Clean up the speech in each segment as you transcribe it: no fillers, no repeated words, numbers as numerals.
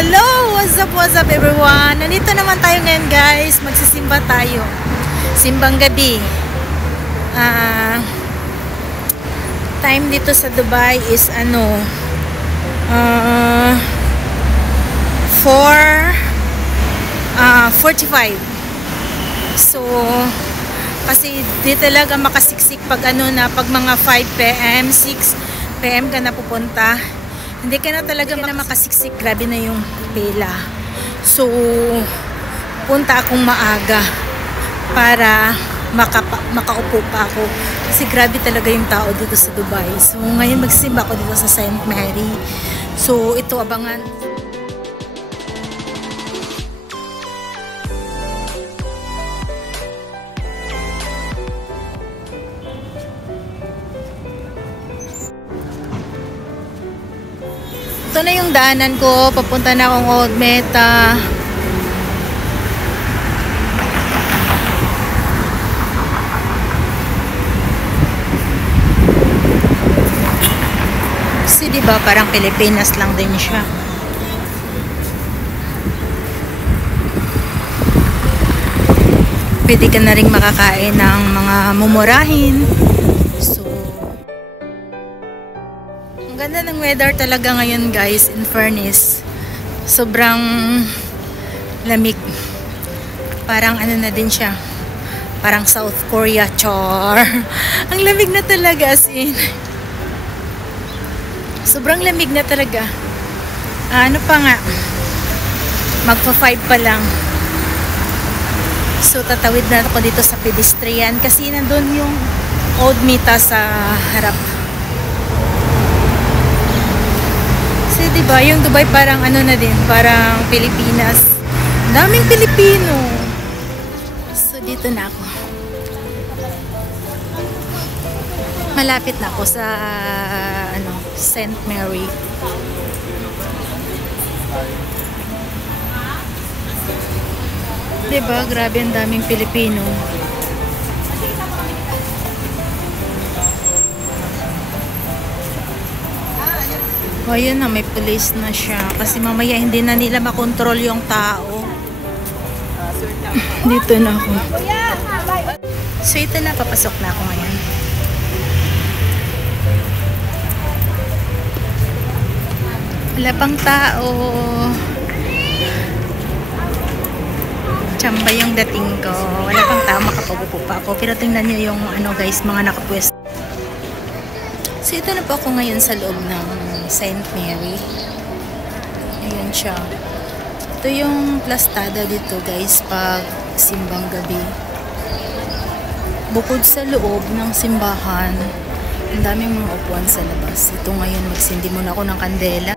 Hello! What's up everyone? Nandito naman tayo ngayon guys. Magsisimba tayo. Simbang gabi. Time dito sa Dubai is 4:45. So, kasi di talaga makasiksik pag pag mga 5 PM, 6 PM ka na pupunta. Hindi ka na talaga makasiksik. Grabe na yung pila. So, punta akong maaga para makaupo pa ako. Kasi grabe talaga yung tao dito sa Dubai. So, ngayon magsimba ako dito sa St. Mary. So, ito abangan. Ito na yung daanan ko. Papunta na akong Old Meta. Kasi diba parang Pilipinas lang din siya. Pwede ka na rin makakain ng mga mumurahin. Ganda ng weather talaga ngayon guys, in fairness. Sobrang lamig. Parang na din siya. Parang South Korea, char. Ang lamig na talaga as in. Sobrang lamig na talaga. Ano pa nga? Magpa 5 pa lang. So tatawid na ako dito sa pedestrian kasi nandun yung Old Meta sa harap. Diba, yung Dubai parang na din, parang Pilipinas. Daming Pilipino. So, dito na ako. Malapit na ako sa, St. Mary. Diba, grabe ang daming Pilipino. O, ayun na, may police na siya. Kasi mamaya hindi na nila makontrol yung tao. Dito na ako. So, ito na, papasok na ako ngayon. Wala pang tao. Tsamba yung dating ko. Wala pang tao, makapagupo pa ako. Pero tingnan nyo yung, guys, mga nakapwesto. So, ito na po ako ngayon sa loob ng St. Mary. Ayan siya. Ito yung plastada dito guys pag simbang gabi. Bukod sa loob ng simbahan, ang daming mga upuan sa labas. Ito ngayon magsindi muna ako ng kandela.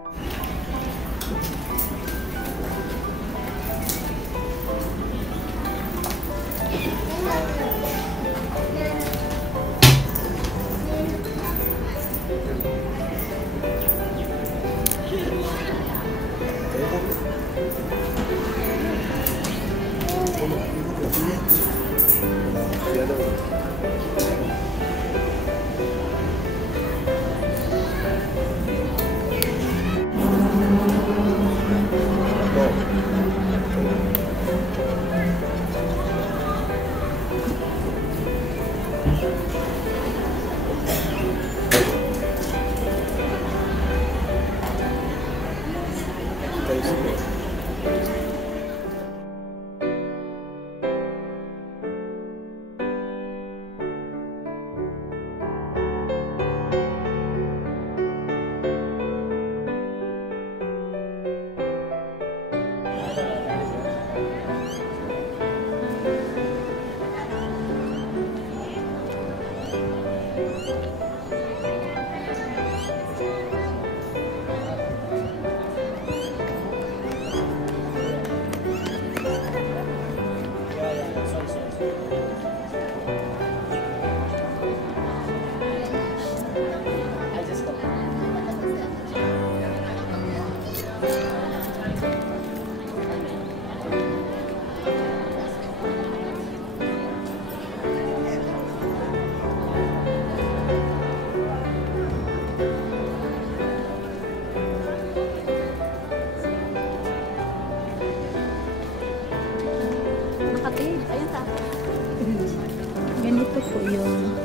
Ganito po yung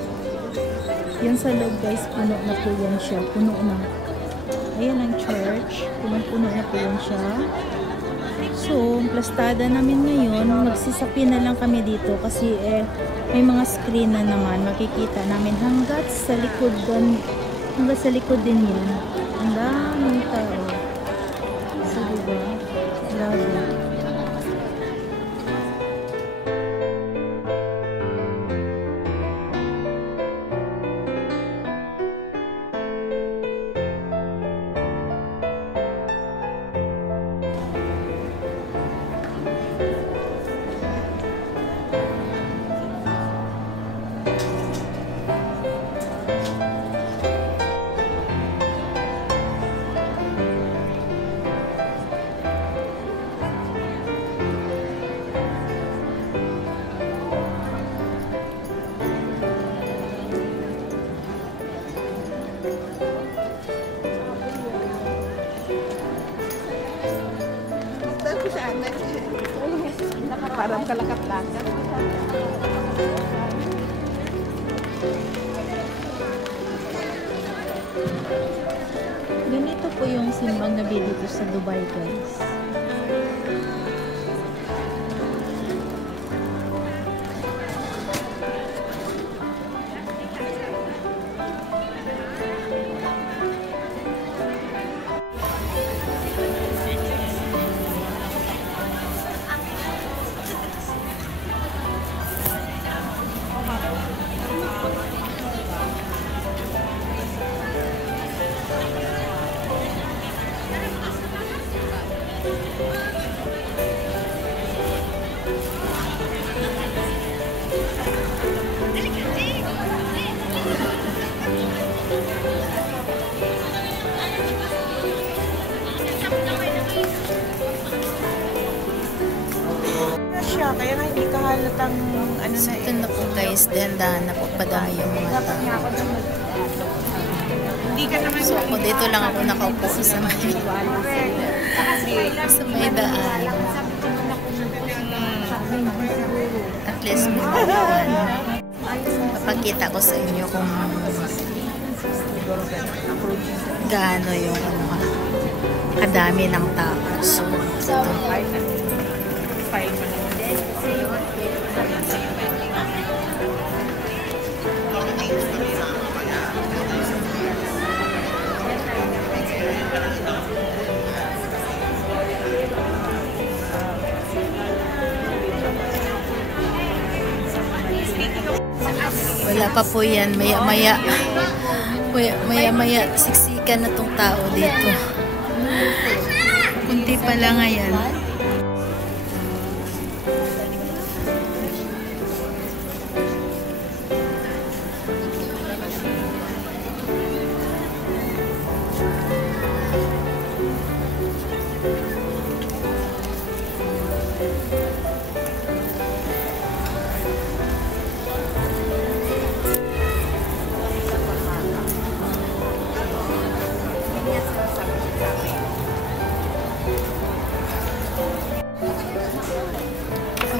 yan sa loob guys, puno na po yan siya. Puno na. Ayan ang church. Puno na po yan siya. So, plastada namin ngayon, magsisapi na lang kami dito kasi may mga screen na naman. Makikita namin hanggat sa likod din yan. Ang daming tao. So, diba? Grabe. Parang kalakat-lakat. Ganito po yung simbang gabi dito sa Dubai guys. Kaya nga hindi ka halatang ano So, na ito na po guys, dahan-dahan na po padami yung mga tao. Hindi ka naman So, ako dito lang ako nakaupo sa may daan. At least may daan. Papakita ko sa inyo kung gaano yung kadami ng tao. So, ito. Wala pa po yan. Maya-maya siksikan na tong tao dito. Kunti pa lang ngayon.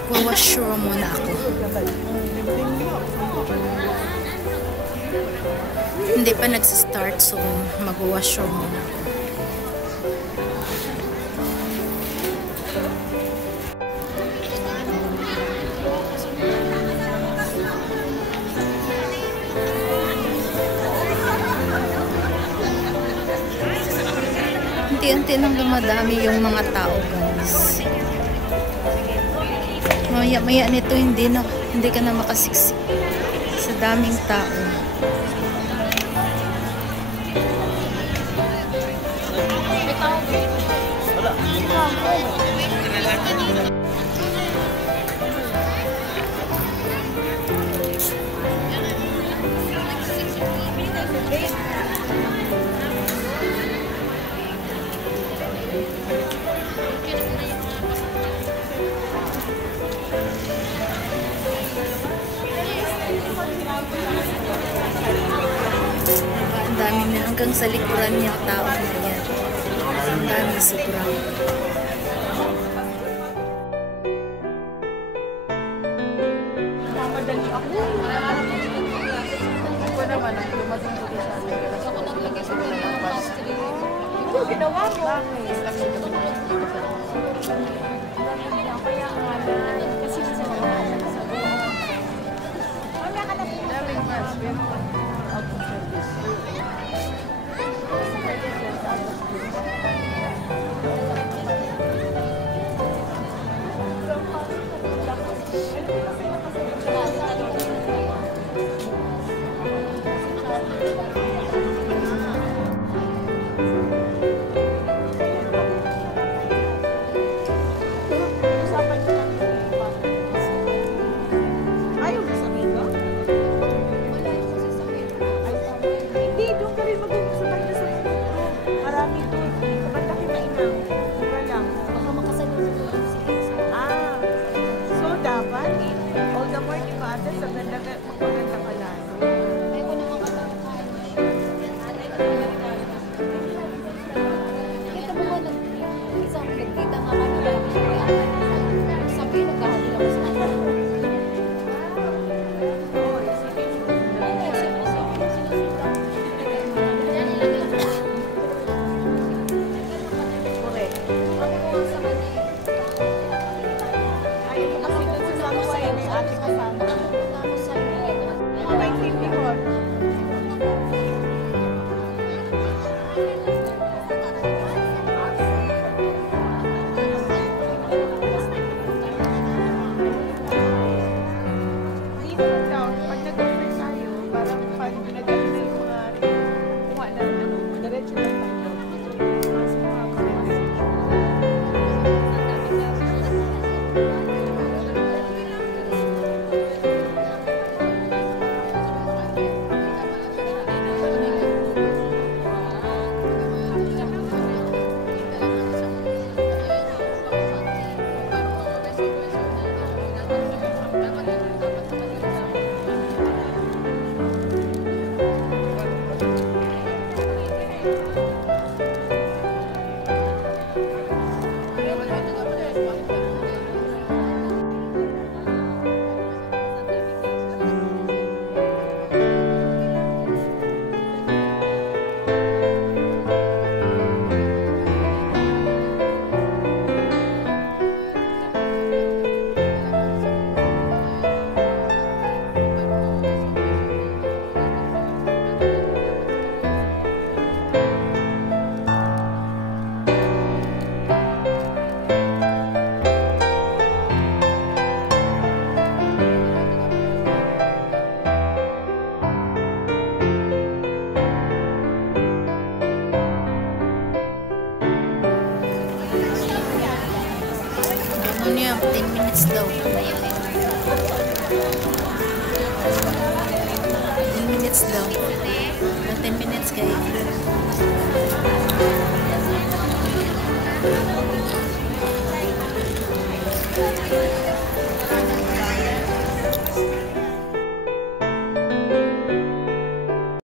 Magwa-wash muna ako. Hindi pa nagsistart, so magwa-wash muna ako. Unti-unti nang dumadami yung mga tao guys. Maya-maya nito hindi ka na makasiksik sa daming tao. Ang dami na hanggang sa likuran niya tao na yan. Ang dami sobrang. Kaya nga lang. Kasi sa mga sa buong. Wala ka na po. Daming mas. Pero out of service. Ayaw mo sa Mega? Hindi, doon ka rin mag-uusap na sa Mega. Marami doon. Kapag kita inang, mura lang. Ah, so dapat, all the more, di ba, ate, sa ganda, magpaganda ka lang. Correct. Ayaw mo kasi doon sa Samuel, yung ate kasama. May typical. Hindi naman daw, pag nag-offer tayo, parang pag nag-offer na yung mga kuha na, diretso lang tayo. Mas mga Ano yan? 10 minutes daw. 10 minutes daw. 10 minutes kayo.